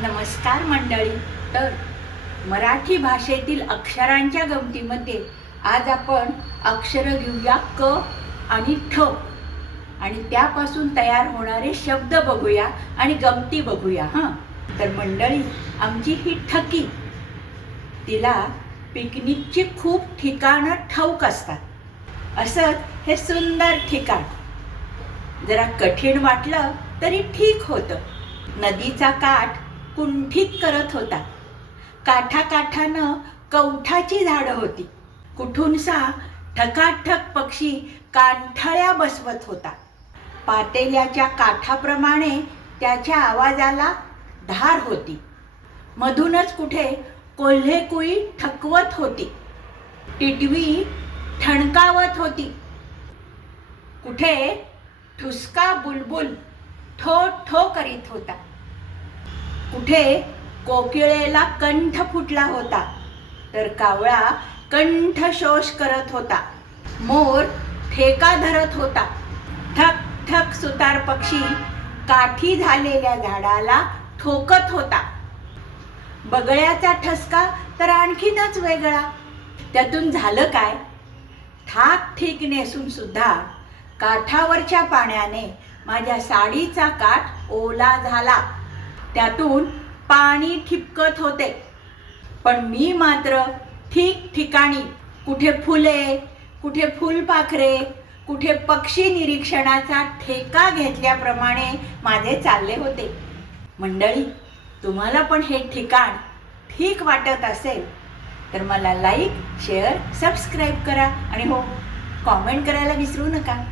नमस्कार मंडळी. तर मराठी भाषेतील अक्षरांच्या गमतीमध्ये आज आपण अक्षर घेऊया क आणि ठ आणि त्यापासून तयार होणारे शब्द बघूया आणि गमती बघूया. हां, तर मंडळी, आमची ही ठकी, तिला पिकनिकची खूप ठिकाणं ठाऊक असतात. असंच हे सुंदर ठिकाण जरा कठीण वाटलं तरी ठीक होतं. नदीचा काठ कुंठित करत होता. काठाकाठानं कवठाची झाडं होती. कुठूनसा ठकाठक पक्षी कानठळ्या बसवत होता. पातेल्याच्या काठाप्रमाणे त्याच्या आवाजाला धार होती. मधूनच कुठे कोल्हेकुई ठकवत होती. टिटवी ठणकावत होती. कुठे ठुसका बुलबुल ठो ठो करीत होता. कुठे कोकिळेला कंठ फुटला होता तर कावळा कंठशोष करत होता. मोर ठेका धरत होता. ठक ठक सुतार पक्षी काठी झालेल्या झाडाला ठोकत होता. बगळ्याचा ठसका तर आणखीनच वेगळा. त्यातून झालं काय? ठाक ठीक नेसून सुद्धा काठावरच्या पाण्याने माझ्या साडीचा काठ ओला झाला. त्यातून पाणी ठिपकत होते. पण मी मात्र ठिकठिकाणी कुठे फुले, कुठे फुलपाखरे, कुठे पक्षी निरीक्षणाचा ठेका घेतल्याप्रमाणे माझे चालले होते. मंडळी, तुम्हाला पण हे ठिकाण ठीक वाटत असेल तर मला लाईक, शेअर, सबस्क्राईब करा आणि हो, कॉमेंट करायला विसरू नका.